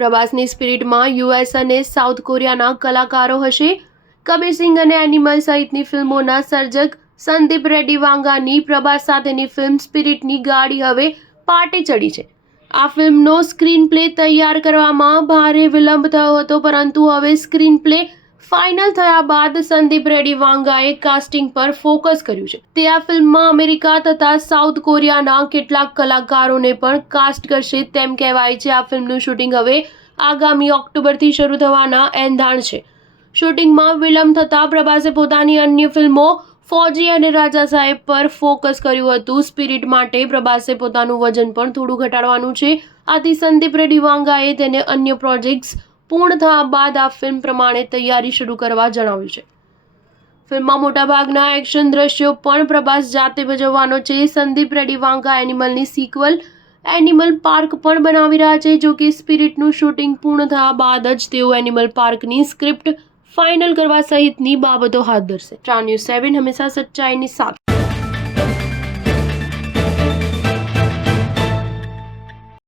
પ્રભાસની સ્પિરિટમાં US અને south કોરિયાના કલાકારો હશે. કબીર સિંહ અને એનિમલ સહિતની ફિલ્મોના સર્જક સંદીપ રેડ્ડી વાંગાની પ્રભાસ સાથેની ફિલ્મ સ્પિરિટની ગાડી હવે પાટે ચડી છે. આ ફિલ્મનો સ્ક્રીન પ્લે તૈયાર કરવામાં ભારે વિલંબ થયો હતો, પરંતુ હવે સ્ક્રીન પ્લે ફાઇનલ થયા બાદ સંદીપ રેડ્ડી વાંગાએ કાસ્ટિંગ પર ફોકસ કર્યું છે. તે આ ફિલ્મમાં અમેરિકા તથા સાઉથ કોરિયાના કેટલાક કલાકારોને પણ કાસ્ટ કરશે તેમ કહેવાય છે. આ ફિલ્મનું શૂટિંગ હવે આગામી ઓક્ટોબરથી શરૂ થવાના એંધાણ છે. શૂટિંગમાં વિલંબ થતાં પ્રભાસે પોતાની અન્ય ફિલ્મો ફૌજી અને રાજા સાહેબ પર ફોકસ કર્યું હતું. સ્પિરિટ માટે પ્રભાસે પોતાનું વજન પણ થોડું ઘટાડવાનું છે. આથી સંદીપ રેડ્ડી વાંગાએ તેને અન્ય પ્રોજેક્ટ્સ પૂર્ણ થયા બાદ આ ફિલ્મ પ્રમાણે તૈયારી શરૂ કરવા જણાવ્યું છે. ફિલ્મમાં મોટાભાગના એક્શન દ્રશ્યો પણ પ્રભાસ જાતે ભજવવાનો છે. સંદીપ રેડ્ડી વાંગા એનિમલની સિક્વલ એનિમલ પાર્ક પણ બનાવી રહ્યા છે. જો કે સ્પિરિટનું શૂટિંગ પૂર્ણ થયા બાદ જ તેઓ એનિમલ પાર્કની સ્ક્રિપ્ટ ફાઇનલ કરવા સહિતની બાબતો હાથ ધરશે. સ્ટાર ન્યૂઝ 7 હંમેશા સચ્ચાઈની સાથે.